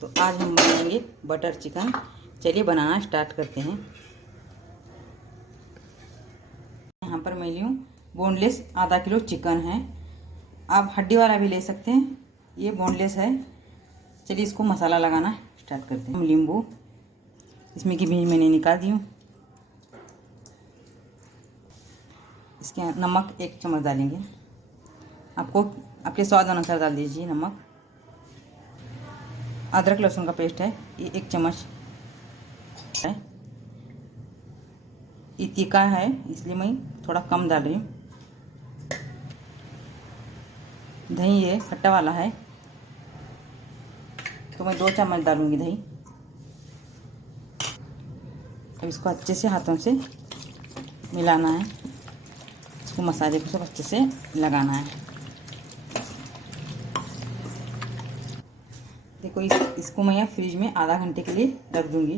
तो आज हम बनाएंगे बटर चिकन। चलिए बनाना स्टार्ट करते हैं। यहाँ पर मैं ली हूँ बोनलेस आधा किलो चिकन है। आप हड्डी वाला भी ले सकते हैं, ये बोनलेस है। चलिए इसको मसाला लगाना स्टार्ट करते हैं। हम नींबू इसमें की भी मैंने निकाल दी हूँ। इसके नमक 1 चम्मच डालेंगे। आपको आपके स्वाद अनुसार डाल दीजिए नमक। अदरक लहसुन का पेस्ट है, ये 1 चम्मच है। ये तीखा है इसलिए मैं थोड़ा कम डाल रही हूँ। दही ये खट्टा वाला है तो मैं 2 चम्मच डालूंगी दही। अब इसको अच्छे से हाथों से मिलाना है। इसको मसाले को सब अच्छे से लगाना है। देखो इसको मैं फ्रिज में आधा घंटे के लिए रख दूंगी।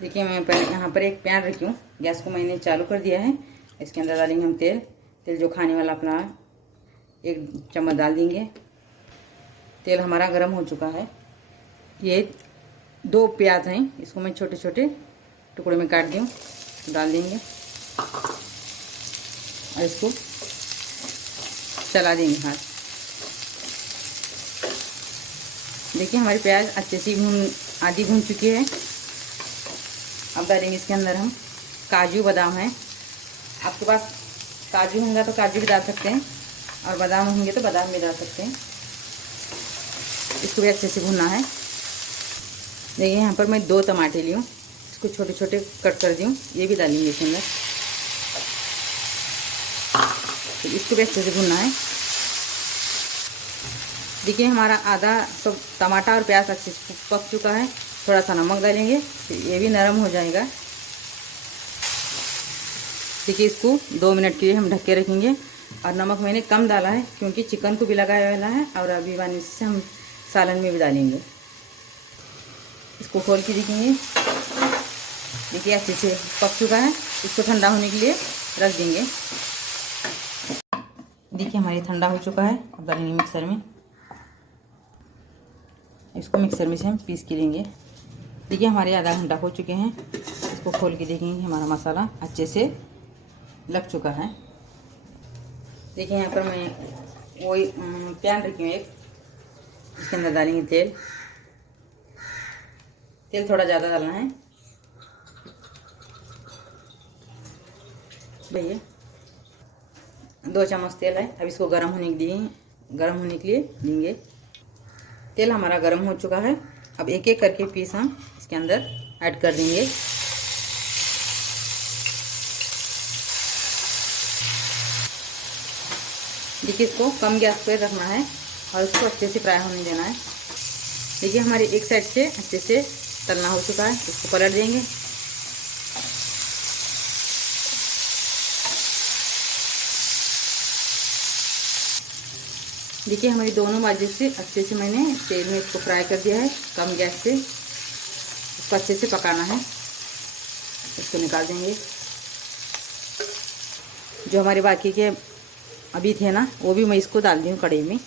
देखिए मैं पहले यहाँ पर एक पैन रखी हूँ। गैस को मैंने चालू कर दिया है। इसके अंदर डालेंगे हम तेल जो खाने वाला अपना 1 चम्मच डाल देंगे। तेल हमारा गर्म हो चुका है। ये 2 प्याज हैं, इसको मैं छोटे छोटे टुकड़े में काट दी हूँ, डाल देंगे और इसको चला देंगे हाथ। देखिए हमारी प्याज अच्छे से आधी भून चुकी है। अब डालेंगे इसके अंदर हम काजू बादाम है। आपके पास काजू होंगे तो काजू भी डाल सकते हैं और बादाम होंगे तो बादाम भी डाल सकते हैं। इसको भी अच्छे से भूनना है। देखिए यहाँ पर मैं 2 टमाटर ली हूँ, इसको छोटे छोटे कट कर दी हूँ, ये भी डालेंगे इसके अंदर। तो इसको भी अच्छे से भूनना है। देखिए हमारा आधा सब टमाटर और प्याज अच्छे से पक चुका है। थोड़ा सा नमक डालेंगे तो ये भी नरम हो जाएगा। देखिए इसको 2 मिनट के लिए हम ढक के रखेंगे। और नमक मैंने कम डाला है क्योंकि चिकन को भी लगाया वाला है और अभी वानी से हम सालन में भी डालेंगे। इसको खोल के देखेंगे। देखिए अच्छे से पक चुका है। इसको ठंडा होने के लिए रख देंगे। देखिए हमारी ठंडा हो चुका है। अब डालेंगे मिक्सर में। इसको मिक्सर में से हम पीस के लेंगे। देखिए हमारे आधा घंटा हो चुके हैं। इसको खोल के देखेंगे हमारा मसाला अच्छे से लग चुका है। देखिए यहाँ पर मैं वही पैन रखी हूँ एक, इसके अंदर डालेंगे तेल थोड़ा ज़्यादा डालना है भैया। 2 चम्मच तेल है। अब इसको गर्म होने के लिए देंगे। तेल हमारा गर्म हो चुका है। अब एक एक करके पीस हम इसके अंदर ऐड कर देंगे। देखिए इसको कम गैस पर रखना है और इसको अच्छे से फ्राई होने देना है। देखिए हमारी एक साइड से अच्छे से तलना हो चुका है। इसको पलट देंगे। देखिए हमारी दोनों बाजू से अच्छे से मैंने तेल में इसको फ्राई कर दिया है। कम गैस से इसको अच्छे से पकाना है। इसको निकाल देंगे। जो हमारे बाकी के अभी थे ना, वो भी मैं इसको डाल दी हूँ कढ़ाई में।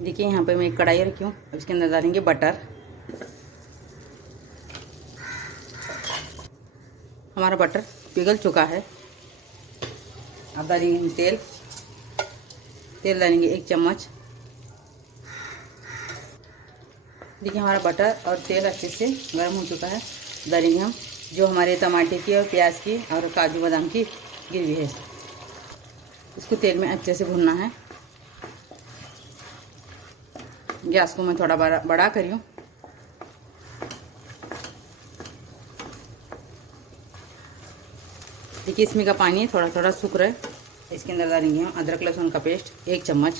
देखिए यहाँ पे मैं एक कढ़ाई रखी हूँ। अब इसके अंदर डालेंगे बटर। हमारा बटर पिघल चुका है। अब डालेंगे तेल डालेंगे 1 चम्मच। देखिए हमारा बटर और तेल अच्छे से गर्म हो चुका है। डालेंगे हम जो हमारे टमाटर की और प्याज की और काजू बादाम की ग्रेवी है। इसको तेल में अच्छे से भूनना है। गैस को मैं थोड़ा बड़ा करी हूँ। देखिए इसमें का पानी थोड़ा थोड़ा सूख रहा है। इसके अंदर डालेंगे हम अदरक लहसुन का पेस्ट 1 चम्मच।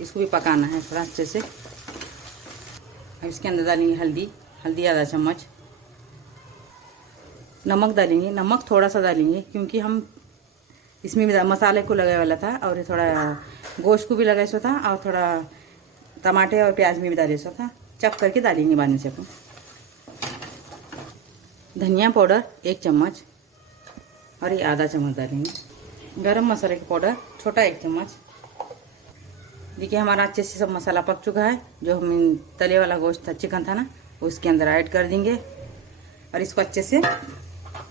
इसको भी पकाना है थोड़ा अच्छे से। अब इसके अंदर डालेंगे हल्दी आधा चम्मच। नमक डालेंगे, नमक थोड़ा सा डालेंगे क्योंकि हम इसमें भी मसाले को लगाया वाला था और थोड़ा गोश्त को भी लगाया सो था और थोड़ा टमाटर और प्याज में भी डाले सो था। चप करके डालेंगे बाद में से अपन। धनिया पाउडर 1 चम्मच और ये आधा चम्मच डालेंगे। गरम मसाले का पाउडर छोटा 1 चम्मच। देखिए हमारा अच्छे से सब मसाला पक चुका है। जो हम तले वाला गोश्त था, चिकन था ना, वो इसके अंदर ऐड कर देंगे और इसको अच्छे से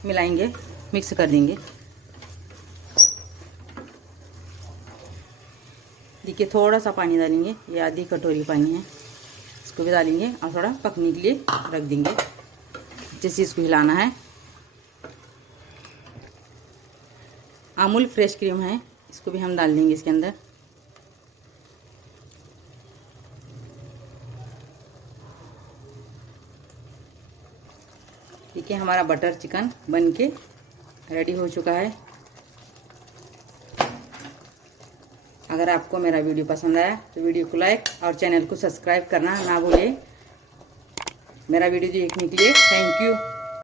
मिलाएंगे, मिक्स कर देंगे। देखिए थोड़ा सा पानी डालेंगे, ये आधी कटोरी पानी है, इसको भी डालेंगे और थोड़ा पकने के लिए रख देंगे। अच्छे से इसको हिलाना है। अमूल फ्रेश क्रीम है, इसको भी हम डाल देंगे इसके अंदर। देखिए हमारा बटर चिकन बन के रेडी हो चुका है। अगर आपको मेरा वीडियो पसंद आया तो वीडियो को लाइक और चैनल को सब्सक्राइब करना ना भूलिए। मेरा वीडियो देखने के लिए थैंक यू।